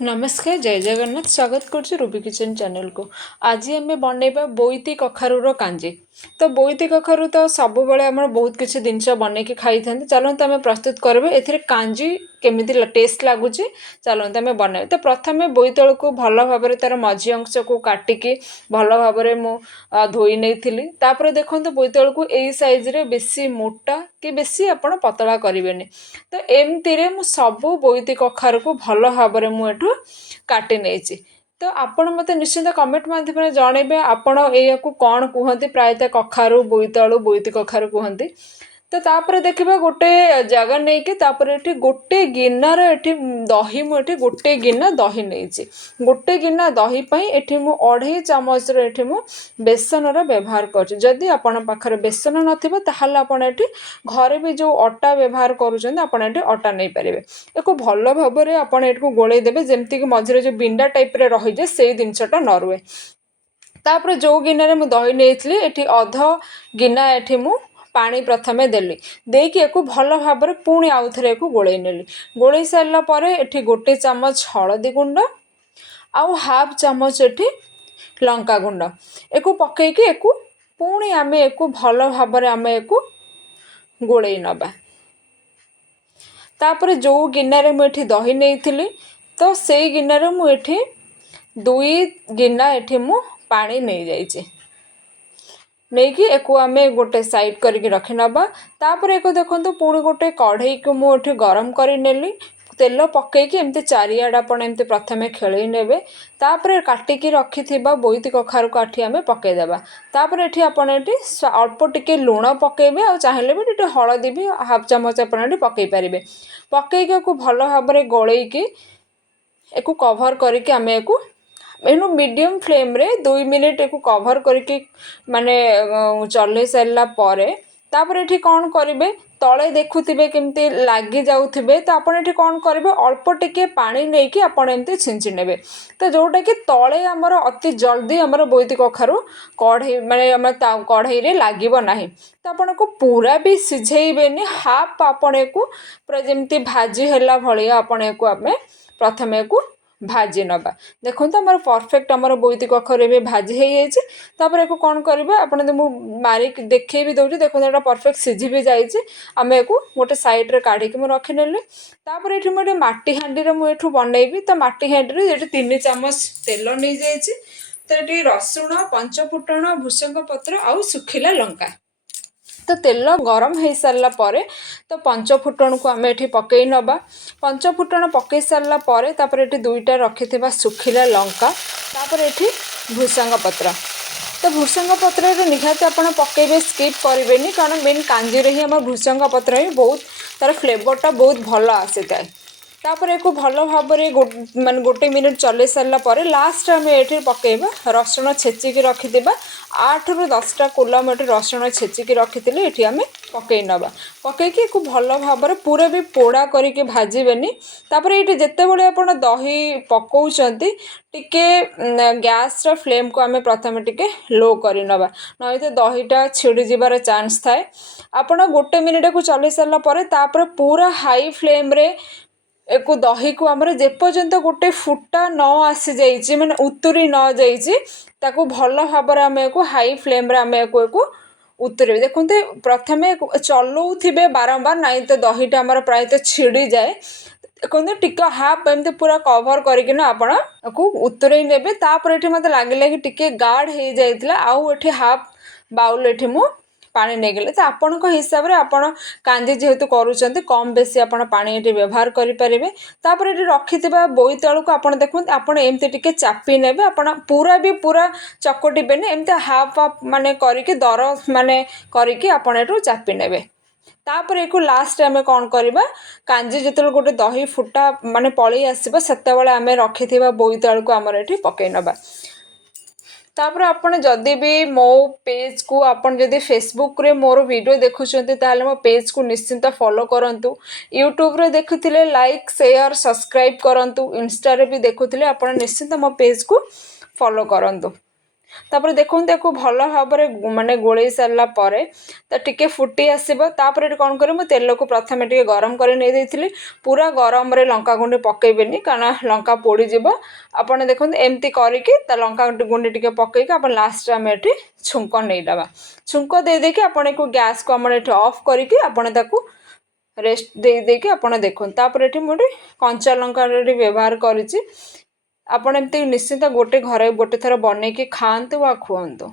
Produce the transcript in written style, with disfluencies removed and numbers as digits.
नमस्कार जय जगन्नाथ स्वागत करुच्ची रूबी किचन चैनल को। आज आम बनइबा बोईती कखारूर कांजी। तो बोईती कखारू तो सब बड़े आम बहुत किसी जिनस बनईकी खाई था। चलते आम प्रस्तुत करें ए कांजी केमी टेस्ट लगुच। चलते आम बनइबा। तो प्रथम बोईताल को भल भाव तार मझी अंश को काटिकी भल भाव धोई नहीं। तापर देखो बोईताल को यही साइज रे बेसी मोटा कि बेसी आपण पतला करें। तो एमती मु सबू बोईती कखारू को भल भाव मुझे काटी नहीं। तो आपण मत निश्चिंत कमेंट माध्यम जनइबे आपण या कौन कहते प्रायतः कखारू बोईतालु बोईती कखारू कहते। तो तापर देखा गोटे जगह नहीं कि ये गोटे गिनार ये दही मुझे गोटे गिना दही नहीं। गोटे गिना दही ये मु 2.5 चामच मु बेसन व्यवहार करी आपण पाखरे बेसन नथिबो ताहाले आपण एठी घरे भी जो अटा व्यवहार करूछन आपण एठी अटा नहीं पारे। एको भल भाव में आपण एठू गोले देबे जेमती कि मझिरे जो बिंडा टाइप रे रही जे से जिनसटा न रुए। तापर जो गिना मु दही नहीं एठी अध गिना एठी मु पानी प्रथमे देली देकी एको भल भाव में पुणी आउ थे एको गोले नेली। गोले सारा पर एठी गोटे चामच हलदी गुंड आउ हाफ चामच एठी लंका गुंड एको पकईकी एको पुणी आमे एको भल भाव में आमे एको गोले नबा। तापर जो गिनारे मुझे दही नहीं तो से गिनारे मुझे 2 गिना एठी मु पानी नहीं जाइए नहीं कि एको आमे गोटे साइड करके रखी नबा। तापर एको देखो पुणी गोटे कढ़ई को मुझे गरम कर नेली तेल पकईकी एमती चारिआड आपण एमती प्रथमे खेलई नेबे। तापर काटिकी रखि बोईती कखारू को आठी आमे पकईदेबा। तापर एठी आपण एठी अल्प टिके लुण पकेबे आ चाहिले भी टिके हळदी भी हाफ चामच आपण एठी पकई पारिबे। पकईकी को भल भाव में गोलेकी एको कवर करके आमे एको एनु मीडियम फ्लेम रे 2 मिनिट एको कवर करके माने चले सारा पर तापर एठी कौन करेंगे तले देखुवे केमती लगी जाऊे। तो आपड़ ये कौन करेंगे अल्प टिके पानी नहीं कि आपड़ एमती छिंची ने। तो जोटा कि तले आमर अति जल्दी आमर बोईती कखारू कढ़ई माने कढ़ई रे लागिबो नाही। तो आपन को पूरा भी सिझेइबेनी हाफ आपने को पूरा जमती भाजी हैला भलिया आपने को आमे प्रथमे को भाजी नबा। देखो तो आमर परफेक्ट आमर बोईती कखारू भी भाजी हो जाइए। तापर एको कौन करेंगे आपने मु मारिक देखे भी दौर देखो यहाँ परफेक्ट सिझी भी जाइए। आम को गोटे साइड रे काढ़ी मुझे रखिनेली। तापर ये मुझे माटी हाँडी मुझे बनइबी। तो माटी हाँडी ये 3 चामच तेल नहीं जाइए। तो ये रसुण पंचफुटण भूसंग पत्र आउ सुखिला लंका। तो तेल गरम हो सारा पर तो पंचफुटण को आम ये पकई नबा। पंचफुटण पकई सारा पर तापर ये 2टा रखि सुखिला लंका तापर ये भूसंग पत्र। तो भूसंग पत्र निहाती आप पकेबे स्किप करेंगे कारण मेन कांजी ही आम भूसंग पत्र ही बहुत तार फ्लेवरटा बहुत भल आसी थाए। तापर एक भल भाव में माने गोटे मिनिट चले सारा पर लास्ट आम ये पकेबा रसुण छेचिकी रखिदा 8 ରୁ 10टा कोला मुझे रसुण छेचिकी रखी ये आम पकई नबा। पकईकी एक भल भाव में पूरा भी पोड़ा करके भाजबेनी। तापर ये जिते बड़े आप दही पकाउछंती टिके गैस रा फ्लेम को आम प्रथम टिके लो कर नबा नहीं तो दहीटा छिड़ी जीवार चांस थाए। आपण गोटे मिनिट को चले सारा पर तापर पूरा हाई फ्लेम रे एको दही को आमर जेपर्यंत गोटे फुटा न आसी जाइए माने उतुरी न जाइए ताकू भल भाव में आम को हाई फ्लेम रे आम को उतरे। देखते प्रथमे चलाऊे बारंबार नाई तो दहीटा आमर प्रायतः छिड़ी जाए। कहते टिके हाफ एमती पूरा कवर करके आपण को उतरे नेबे। तापर ये मत लगे कि टिके गाढ़ हो जाइए आउ ये हाफ बाउल ये मु पानी नहीं गले। तो आपण हिसाब से आपण कांजी जेहेतु करूँ कम बेसी आपण पानी ये व्यवहार करें। तापर ये रखि बोईतालू को आप देखते आपड़ एमती टिके चापी ने पूरा भी पूरा चकटिबेनी एमती हाफ हाफ माने करके दर माने करके आपण एटू चापी ने। तापर एक लास्ट आम कौन करवा कांजी जो गोटे दही फुटा माने पलि आसो से आम रखि बोईतालू को आमर ये पकई नबा। तापर आपण जदि भी मो पेज को आपण जदि फेसबुक रे मोर वीडियो देखुछंती ताले मो पेज को निश्चिंत फॉलो करंतु। यूट्यूब रे देखुथिले लाइक शेयर सब्सक्राइब करंतु। इंस्टा रे भी देखुथिले आपण निश्चिंत मो पेज को फॉलो करंतु। तापर देखते या भल भाव माने गोले सारा पर तो टिके फुटी आसब तापर कौन कर तेल को प्रथम टे गरम कर नहीं देती पूरा गरम रे लंका गुंडी पकेबेनी कारण लंका पोड़ीज आपड़ देखते एमती करके लंका गुंडी टे पकईक आप लास्ट आम ये छुंक नहींदबा छुंक दे देके आपण को गैस को आम ऑफ करके आपण रेस्ट दे देके आपण देखो तापर ये मुझे कंचा लंका व्यवहार करी आपण एमती निश्चिंत गोटे घर गोटे थर बनईकी खातु व खुआतु।